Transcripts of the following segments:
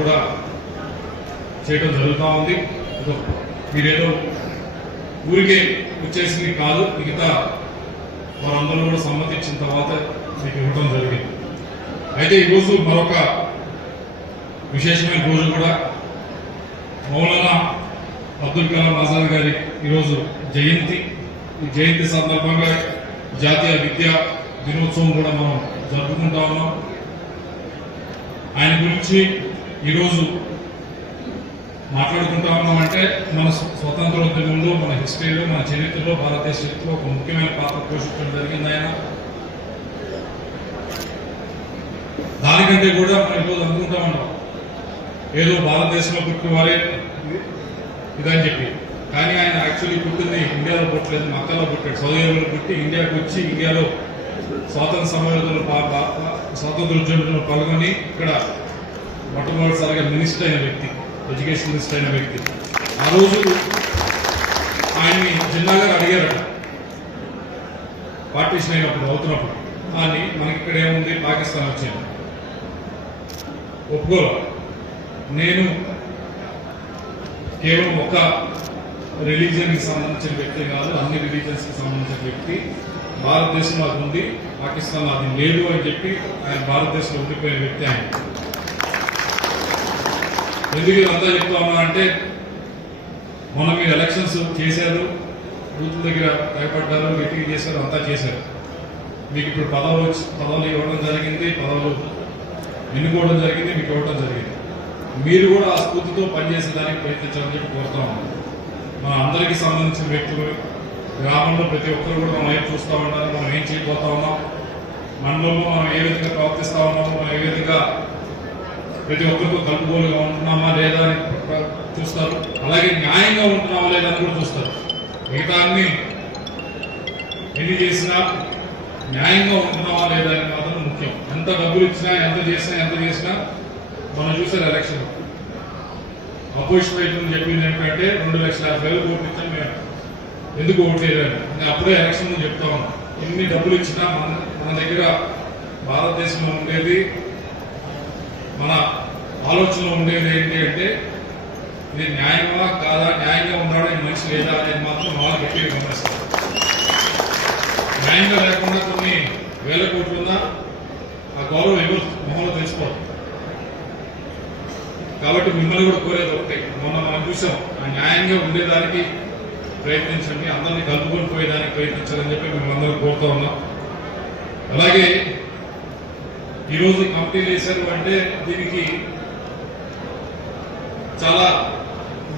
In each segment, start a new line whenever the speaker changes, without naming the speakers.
కూడా చేయడం జరుగుతూ ఉంది. మీరేదో ఊరికే వచ్చేసింది కాదు మిగతా వారందరూ కూడా సమ్మతించిన తర్వాత మీకు ఇవ్వడం జరిగింది. అయితే ఈరోజు మరొక విశేషమైన రోజు కూడా మౌలానా అబ్దుల్ కలాం ఆజాద్ గారి ఈరోజు జయంతి. ఈ జయంతి సందర్భంగా జాతీయ విద్యా దినోత్సవం కూడా మనం జరుపుకుంటా ఉన్నాం. ఆయన గురించి ఈరోజు మాట్లాడుకుంటా ఉన్నామంటే మన స్వతంత్రోద్యమంలో మన హిస్టరీలో మన చరిత్రలో భారతదేశ చరిత్రలో ఒక ముఖ్యమైన పాత్ర పోషించడం జరిగింది ఆయన. దానికంటే కూడా మనం ఈరోజు అనుకుంటా ఉన్నాం. ఏదో భారతదేశంలో పుట్టిన వారే ఇదని చెప్పి. కానీ ఆయన యాక్చువల్లీ పుట్టింది ఇండియాలో పుట్టలేదు మక్కలో పుట్టాడు. సౌదీ అరేబియాలో పుట్టి ఇండియాకు వచ్చి ఇండియాలో స్వాతంత్ర సమయంలో స్వాతంత్ర ఉద్యమంలో పాల్గొని ఇక్కడ మొట్టమొదటిసారిగా మినిస్టర్ అయిన వ్యక్తి ఎడ్యుకేషన్ మినిస్టర్ అయిన వ్యక్తి. ఆ రోజు ఆయన్ని జిల్లా గారు అడిగారట పార్టీషన్ అయినప్పుడు అవుతున్నప్పుడు. అని మనకి ఇక్కడ ఏముంది పాకిస్తాన్ వచ్చింది ఒప్పుకోవాలి నేను కేవలం ఒక రిలీజియన్కి సంబంధించిన వ్యక్తి కాదు అన్ని రిలీజియన్స్కి సంబంధించిన వ్యక్తి. భారతదేశంలో అది ఉంది పాకిస్తాన్ అది లేదు అని చెప్పి ఆయన భారతదేశంలో ఉండిపోయిన వ్యక్తి ఆయన. ఎందుకు ఇదంతా చెప్తా ఉన్నా అంటే మొన్న మీరు ఎలక్షన్స్ చేశారు బూత్ దగ్గర భయపడ్డారు మీటింగ్ చేశారు అంతా చేశారు. మీకు ఇప్పుడు పదవులు వచ్చి పదవులు ఇవ్వడం జరిగింది పదవులు ఎన్నుకోవడం జరిగింది మీకు ఇవ్వడం జరిగింది. మీరు కూడా ఆ స్ఫూర్తితో పనిచేసేదానికి ప్రయత్నించాలని చెప్పి కోరుతా ఉన్నాం. మన అందరికీ సంబంధించిన వ్యక్తులు గ్రామంలో ప్రతి ఒక్కరు కూడా మనం ఏం చూస్తూ ఉంటారు మనం ఏం చేయబోతా ఉన్నాం మండలంలో మనం ఏ విధంగా ప్రవర్తిస్తూ ఉన్నాము మనం ఏ విధంగా ప్రతి ఒక్కరితో కలుపుకోలుగా ఉంటున్నామా లేదా అని చూస్తారు. అలాగే న్యాయంగా ఉంటున్నామా లేదా అని కూడా చూస్తారు. మిగతా అన్ని ఎన్ని చేసినా న్యాయంగా ఉంటున్నామా లేదా అని మాత్రం ముఖ్యం. ఎంత డబ్బులు ఇచ్చినా ఎంత చేసినా ఎంత చేసినా మనం చూసారు ఎలక్షన్ అపోజిషన్ వైపు చెప్పింది ఏంటంటే రెండు లక్షల యాభై వేలు ఓట్లు ఇచ్చాం మేము. ఎందుకు ఓట్లేదు నేను అప్పుడే ఎలక్షన్ చెప్తా ఉన్నాం. ఎన్ని డబ్బులు ఇచ్చినా మన మన దగ్గర భారతదేశంలో ఉండేది మన ఆలోచనలో ఉండేది ఏంటి అంటే ఇది న్యాయమా కాదా న్యాయంగా ఉన్నాడా ఈ మనిషి లేదా అనేది మాత్రం వాళ్ళు గట్టిగా గమనిస్తారు. న్యాయంగా లేకుండా కొన్ని వేల కోట్లు ఉన్నా ఆ గౌరవం ఎవరు మొహంలో తెలిసిపోదు కాబట్టి మిమ్మల్ని కూడా కోరేది ఒకటే. మొన్న మనం చూసాం ఆ న్యాయంగా ఉండేదానికి ప్రయత్నించండి అందరినీ కలుపుకొని పోయేదానికి ప్రయత్నించాలని చెప్పి మేము అందరూ కోరుతా ఉన్నాం. అలాగే ఈరోజు కంపెనీలు వేశారు అంటే దీనికి చాలా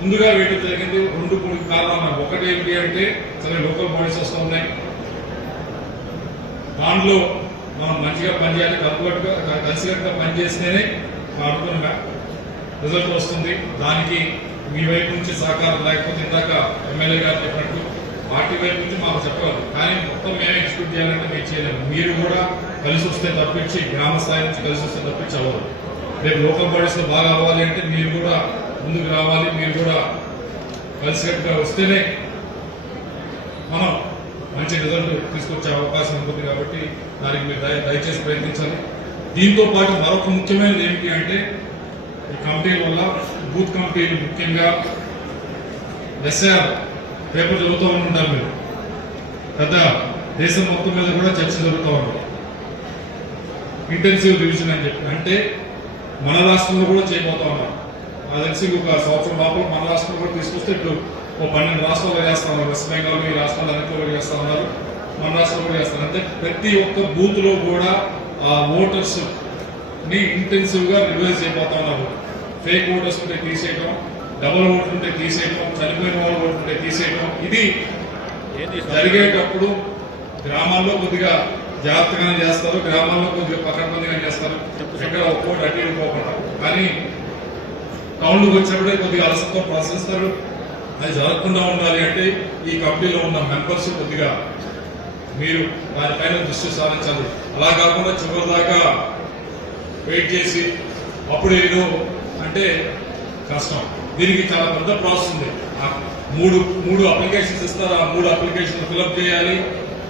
ముందుగా వేయడం జరిగింది. రెండు మూడు కారణాలు ఒకటి ఏంటి అంటే చాలా లోకల్ బాడీస్ వస్తూ ఉన్నాయి. దాంట్లో మనం మంచిగా పనిచేయాలి కట్టుబట్టుగా కలిసికట్టుగా పనిచేస్తేనే మనం అనుకున్న రిజల్ట్ వస్తుంది. దానికి మీ వైపు నుంచి సహకారం లేకపోతే ఇందాక ఎమ్మెల్యే గారు చెప్పినట్టు పార్టీ వైపు నుంచి మాకు చెప్పాలి. కానీ మొత్తం మేము ఎక్స్పెక్ట్ చేయాలంటే మేము చేయలేము. మీరు కూడా కలిసి వస్తే తప్పించి గ్రామ స్థాయి నుంచి కలిసి వస్తే తప్పించి అవ్వదు రేపు లోకల్ బాడీస్లో బాగా అవ్వాలి అంటే మీరు కూడా ముందుకు రావాలి మీరు కూడా కలిసికట్టుగా వస్తేనే మనం మంచి రిజల్ట్ తీసుకొచ్చే అవకాశం ఉంటుంది కాబట్టి దానికి మీరు దయచేసి ప్రయత్నించాలి. దీంతో పాటు మరొక ముఖ్యమైనది ఏమిటి అంటే ఈ కమిటీల వల్ల బూత్ కమిటీలు ముఖ్యంగా ఎస్ఆర్ పేపర్ చదువుతూ ఉంటారు మీరు. పెద్ద దేశం మొత్తం మీద కూడా చర్చ జరుగుతూ ఉంటుంది ఇంటెన్సివ్ రివిజన్ అని చెప్పి. అంటే మన రాష్ట్రంలో కూడా చేయబోతా ఉన్నాం నాకు తెలిసి ఒక సంవత్సరం లోపల మన రాష్ట్రంలో కూడా తీసుకొస్తే ఇప్పుడు ఓ పన్నెండు రాష్ట్రాల్లో చేస్తా ఉన్నారు. వెస్ట్ బెంగాల్ ఈ రాష్ట్రాలు అన్నింటిలో కూడా చేస్తా ఉన్నారు. మన రాష్ట్రంలో కూడా చేస్తారు. అంటే ప్రతి ఒక్క బూత్లో కూడా ఆ ఓటర్స్ని ఇంటెన్సివ్గా రివైజ్ చేయబోతా ఉన్నారు. ఫేక్ ఓటర్స్ ఉంటే తీసేయడం డబుల్ ఓట్లు ఉంటే తీసేయడం చనిపోయిన వాళ్ళు ఓట్లు ఉంటే తీసేయడం ఇది జరిగేటప్పుడు గ్రామాల్లో కొద్దిగా జాగ్రత్తగానే చేస్తారు. గ్రామాల్లో కొద్దిగా పకడ్బందీగా చేస్తారు. ఎక్కడ ఒక్కోటి అటు ఇటు కానీ టౌన్లోకి వచ్చినప్పుడే కొద్దిగా అలసత్వం ప్రశ్నిస్తారు. అది జరగకుండా ఉండాలి అంటే ఈ కంపెనీలో ఉన్న మెంబర్స్ కొద్దిగా మీరు దానిపైన దృష్టి సారించాలి. అలా కాకుండా చివరిదాకా వెయిట్ చేసి అప్పుడు ఏదో అంటే కష్టం. దీనికి చాలా పెద్ద ప్రాసెస్ ఉంది. ఆ మూడు మూడు అప్లికేషన్స్ ఇస్తారు. ఆ మూడు అప్లికేషన్ ఫిల్అప్ చేయాలి.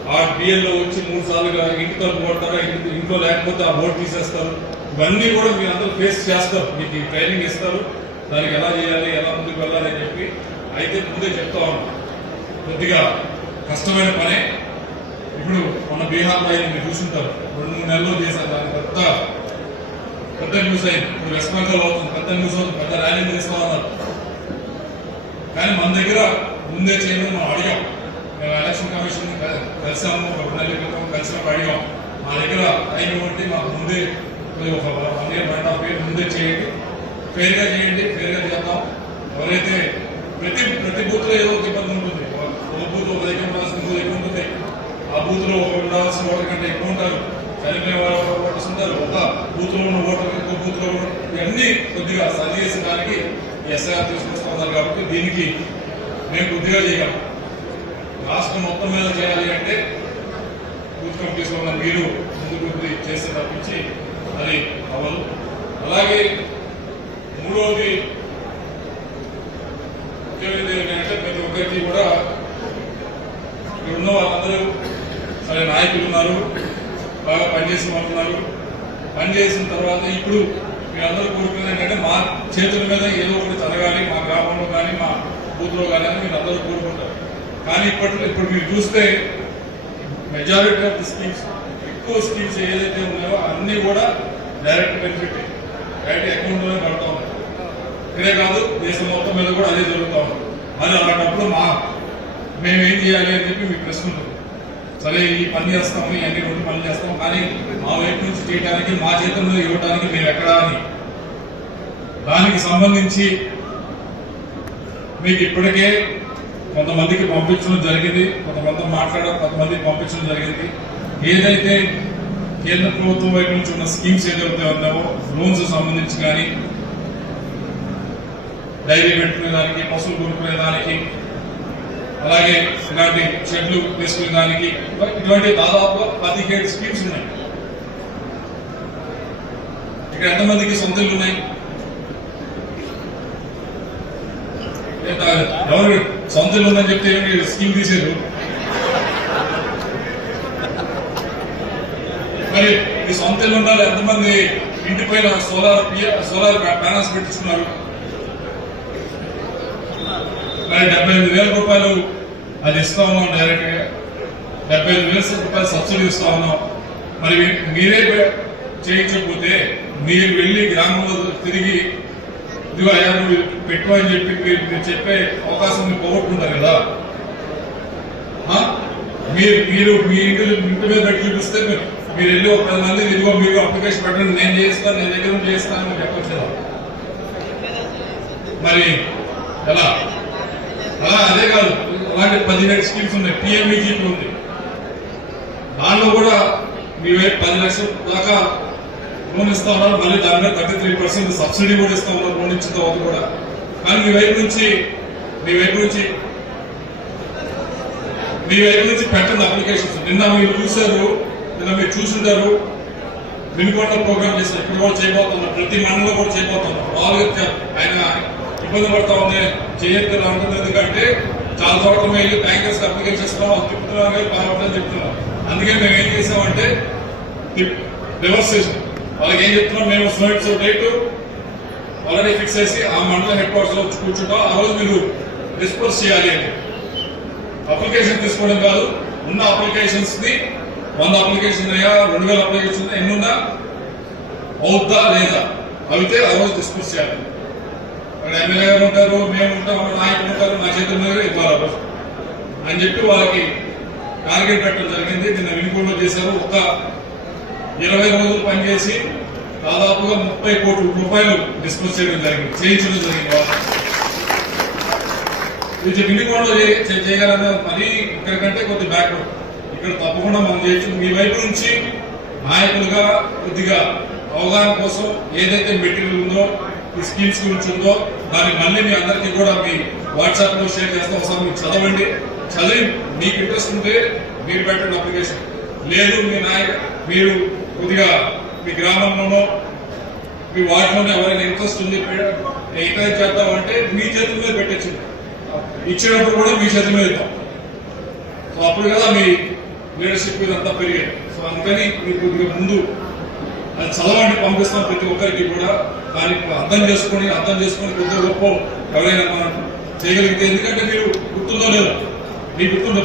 ఆ బిఎల్లో వచ్చి మూడు సార్లుగా ఇంటి తలుపు ఇంటి- ఇంట్లో లేకపోతే ఆ బోర్డు తీసేస్తారు. ఇవన్నీ కూడా మీరు అందరూ ఫేస్ చేస్తారు. మీకు ట్రైనింగ్ ఇస్తారు. దానికి ఎలా చేయాలి ఎలా ముందుకు వెళ్ళాలి అని చెప్పి అయితే ముందే చెప్తా ఉన్నాం. కొద్దిగా కష్టమైన పనే. ఇప్పుడు మన బీహార్లో అయింది మీరు చూసుంటారు. రెండు మూడు నెలలు చేశారు. దాని పెద్ద పెద్ద న్యూస్ అయింది. ఇప్పుడు వెస్ట్ బెంగాల్ అవుతుంది. పెద్ద న్యూస్ అవుతుంది. పెద్ద ర్యాలీ చేస్తా ఉన్నారు. కానీ మన దగ్గర ముందే చేయడం మనం అడిగాం. మేము ఎలక్షన్ కమిషన్ కలిసాము ఒక రెండు క్రితం కలిసినప్పుడు అడిగాం మా దగ్గర టైం ఇవ్వండి మాకు ముందే ఒక one year one half year ముందే చేయండి. ఫెయిర్గా చేయండి ఫెయిర్గా చేద్దాం. ఎవరైతే ప్రతి ప్రతి బూత్లో ఏదో ఒక ఇబ్బంది ఉంటుంది. ఒక బూత్ ఒక దగ్గర ఉండాల్సిన ఇంకో దగ్గర ఉంటుంది. ఆ బూత్లో ఒక ఉండాల్సిన ఓటర్ కంటే ఎక్కువ ఉంటారు. చనిపోయే వాళ్ళు ఓటర్స్ ఉంటారు. ఒక బూత్లో ఉన్న ఓటర్ ఇంకో బూత్లో ఇవన్నీ కొద్దిగా సరి చేసిన దానికి ఎస్ఐఆర్ తీసుకొస్తున్నారు కాబట్టి దీనికి మేము కొద్దిగా చేయగలం. రాష్ట్రం మొత్తం మీద చేయాలి అంటే బూత్ కమిటీస్ ఉన్న మీరు ముందుకు చేస్తే తప్పించి అది అవ్వదు. అలాగే మూడవది ముఖ్యమైనది ఏంటంటే ప్రతి ఒక్కరికి కూడా ఇక్కడ ఉన్న వాళ్ళందరూ సరే నాయకులు ఉన్నారు బాగా పనిచేసిన వాళ్ళు ఉన్నారు. పనిచేసిన తర్వాత ఇప్పుడు మీరందరూ కోరుకునేది ఏంటంటే మా చేతుల మీద ఏదో ఒకటి జరగాలి మా గ్రామంలో కానీ మా బూత్లో కానీ అని మీరు అందరూ కోరుకుంటారు. కానీ ఇప్పట్లో ఇప్పుడు మీరు చూస్తే మెజారిటీ ఆఫ్ ది స్కీమ్స్ ఎక్కువ స్కీమ్స్ ఏదైతే ఉన్నాయో అన్నీ కూడా డైరెక్ట్ బెనిఫిట్ డైరెక్ట్ అకౌంట్లోనే పడతా ఉన్నాయి. ఇదే కాదు దేశం మొత్తం మీద కూడా అదే జరుగుతూ ఉంది. మరి అలాంటప్పుడు మా మేము ఏం చేయాలి అని చెప్పి మీకు ప్రశ్న సరే ఈ పని చేస్తాము ఇవన్నీ రెండు పనులు చేస్తాం కానీ మా వైపు నుంచి చేయడానికి మా చేతుల్లో ఇవ్వడానికి మేము ఎక్కడా అని. దానికి సంబంధించి మీకు ఇప్పటికే కొంతమందికి పంపించడం జరిగింది కొంతమంది మాట్లాడడం కొంతమందికి పంపించడం జరిగింది. ఏదైతే కేంద్ర ప్రభుత్వం వైపు నుంచి ఉన్న స్కీమ్స్ ఏదైతే ఉన్నావో లోన్స్ సంబంధించి కానీ డైరీ పెట్టుకునే దానికి పశువులు కొనుక్కునే దానికి అలాగే ఇలాంటి షెడ్లు వేసుకునేదానికి ఇటువంటి దాదాపు పదిహేడు స్కీమ్స్ ఉన్నాయి. ఇక్కడ ఎంతమందికి సొంతలు ఉన్నాయి? ఎవరు సొంత ఉందని చెప్తే ఏమి స్కీమ్ తీసారు మరి ఈ సొంత ఉండాలి ఎంతమంది ఇంటి పైన సోలార్ సోలార్ ప్యానల్స్ పెట్టించుకున్నారు? మరి డెబ్బై ఎనిమిది వేల రూపాయలు అది ఇస్తా ఉన్నాం డైరెక్ట్గా డెబ్బై ఐదు వేల రూపాయలు సబ్సిడీ ఇస్తా ఉన్నాం. మరి మీరే చేయించకపోతే మీరు వెళ్ళి గ్రామంలో తిరిగి ఇదిగో అయ్యా నువ్వు పెట్టు అని చెప్పి మీరు మీరు చెప్పే అవకాశం మీరు పోగొట్టుకుంటారు కదా. ఆ? మీరు మీరు మీ ఇంటి ఇంటి మీద పెట్టి చూపిస్తే మీరు మీరు వెళ్ళి ఒక పది మంది ఇదిగో మీరు అప్లికేషన్ పెట్టండి. నేను చేస్తాను నేను దగ్గర నుంచి చేస్తాను అని చెప్పచ్చు కదా. మరి ఎలా? అలా అదే కాదు. అలాంటి పదిహేడు స్కీమ్స్ ఉన్నాయి. పిఎంఈజీపీ ఉంది. దానిలో కూడా మీ పది లక్షల దాకా లోన్ ఇస్తా ఉన్నారు మళ్ళీ దాని మీద థర్టీ త్రీ పర్సెంట్ సబ్సిడీ కూడా ఇస్తా ఉన్నారు లోన్ ఇచ్చిన తర్వాత కూడా. కానీ మీ వైపు నుంచి మీ వైపు నుంచి మీ వైపు నుంచి పెట్టండి అప్లికేషన్స్ నిన్న మీరు చూశారు నిన్న మీరు చూసుంటారు వినుకొండ ప్రోగ్రామ్ చేస్తారు ఇప్పుడు కూడా చేయబోతున్నారు ప్రతి మండలంలో కూడా చేయబోతున్నారు. మామూలుగా ఆయన ఇబ్బంది పడతా ఉంది చేయొద్దు ఇలా ఉంటుంది ఎందుకంటే చాలా చోట్ల మేము వెళ్ళి బ్యాంకర్స్ అప్లికేషన్ ఇస్తాం అది తిప్పుతున్నారు కానీ పర్వాలేదు చెప్తున్నాం. అందుకే మేము ఏం చేసామంటే రివర్స్ చేసినాం వాళ్ళకి ఏం చెప్తున్నాం? మేము స్టూడెంట్స్ డేట్ ఆల్రెడీ ఫిక్స్ చేసి ఆ మండల హెడ్ క్వార్టర్స్లో కూర్చుంటాం. ఆ రోజు మీరు డిస్పోజ్ చేయాలి అని. అప్లికేషన్ తీసుకోవడం కాదు. ఉన్న అప్లికేషన్స్ని వంద అప్లికేషన్ అయ్యా రెండు వేల అప్లికేషన్ ఎన్ని ఉన్నా? అవుద్దా లేదా? అయితే ఆ రోజు డిస్కస్ చేయాలి. అక్కడ ఎమ్మెల్యే గారు ఉంటారు మేము ఉంటాం నాయకులు ఉంటారు నా చేతుల మీద ఇవ్వాలి అని చెప్పి వాళ్ళకి టార్గెట్ పెట్టడం జరిగింది. నిన్న వినుకోండి చేశారు. ఒక ఇరవై రోజులు పనిచేసి దాదాపుగా ముప్పై కోట్ల రూపాయలు డిస్కస్ చేయడం జరిగింది చేయించడం జరిగింది. వాళ్ళు ఇది వినుకోవడం చేయగలనే ఇక్కడ కంటే కొద్ది బ్యాక్వర్డ్ ఇక్కడ తప్పకుండా మనం చేయొచ్చు. మీ వైపు నుంచి నాయకులుగా కొద్దిగా అవగాహన కోసం ఏదైతే మెటీరియల్ ఉందో ఈ స్కీమ్స్ గురించి ఉందో దాన్ని మళ్ళీ మీ అందరికీ కూడా మీ వాట్సాప్లో షేర్ చేస్తాం ఒకసారి మీరు చదవండి. చదివి మీకు ఇంట్రెస్ట్ ఉంటే మీరు పెట్టండి అప్లికేషన్. లేదు మీ నాయక మీరు కొద్దిగా మీ గ్రామంలోనో మీ వాటిలోనే ఎవరైనా ఇంట్రెస్ట్ ఉంది ఎంకరేజ్ చేద్దామంటే మీ చేతుల మీద పెట్టచ్చు. ఇచ్చేటప్పుడు కూడా మీ చేతుల మీద ఇద్దాం. సో అప్పుడు కదా మీ లీడర్షిప్ ఇదంతా పెరిగాయి సో అందుకని మీరు కొద్దిగా ముందు అది చదవండి పంపిస్తాం ప్రతి ఒక్కరికి కూడా. దాన్ని అర్థం చేసుకొని అర్థం చేసుకొని కొద్ది గొప్ప ఎవరైనా మనం చేయగలిగితే. ఎందుకంటే మీరు గుర్తుందో లేదో. మీకు గుర్తుందో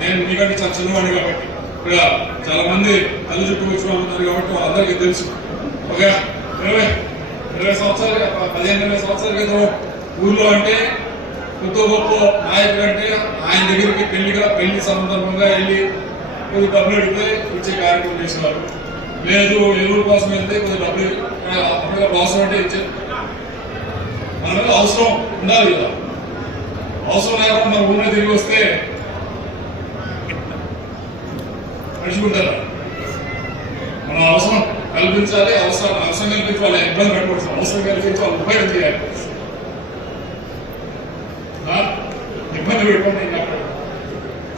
నేను మీకంటే చాలా చిన్నవాడిని కాబట్టి. ఇక్కడ చాలా మంది తల్లి చుట్టూ వచ్చిన ఉన్నారు కాబట్టి వాళ్ళందరికీ తెలుసు. ఒక ఇరవై ఇరవై సంవత్సరాలు పదిహేను ఇరవై సంవత్సరాల క్రితం ఊర్లో అంటే కొత్త గొప్ప నాయకుడు అంటే ఆయన దగ్గరికి పెళ్ళిగా పెళ్ళి సందర్భంగా వెళ్ళి కొద్ది డబ్బులు అడిగితే ఇచ్చే కార్యక్రమం చేసేవారు. లేదు ఎవరి కోసం వెళ్తే కొద్ది డబ్బులు అప్పటిగా అవసరం అంటే ఇచ్చే మన అవసరం ఉండాలి కదా. అవసరం లేకుండా మన ఊళ్ళో తిరిగి వస్తే నడుచుకుంటారా మనం అవసరం కల్పించాలి అవసరం అవసరం కల్పించి వాళ్ళ ఇబ్బంది పెట్టకూడదు. అవసరం కల్పించి వాళ్ళు ఉపయోగం చేయాలి. ఇబ్బంది పెట్టుకుంటే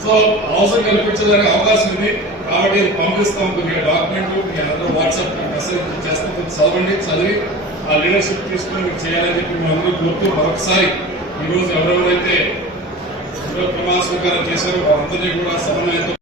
సో అవసరం కల్పించడానికి అవకాశం ఉంది. కాబట్టి పంపిస్తాం కొన్ని డాక్యుమెంట్లు మీ అందరూ వాట్సాప్ మెసేజ్ చేస్తాం. కొద్దిగా చదవండి చదివి ఆ లీడర్షిప్ తీసుకుని మీరు చేయాలని చెప్పి మేము అందరూ కోరుతూ మరొకసారి ఈరోజు ఎవరెవరైతే ప్రమాణ స్వీకారం చేశారో వారందరినీ కూడా సమన్వయంతో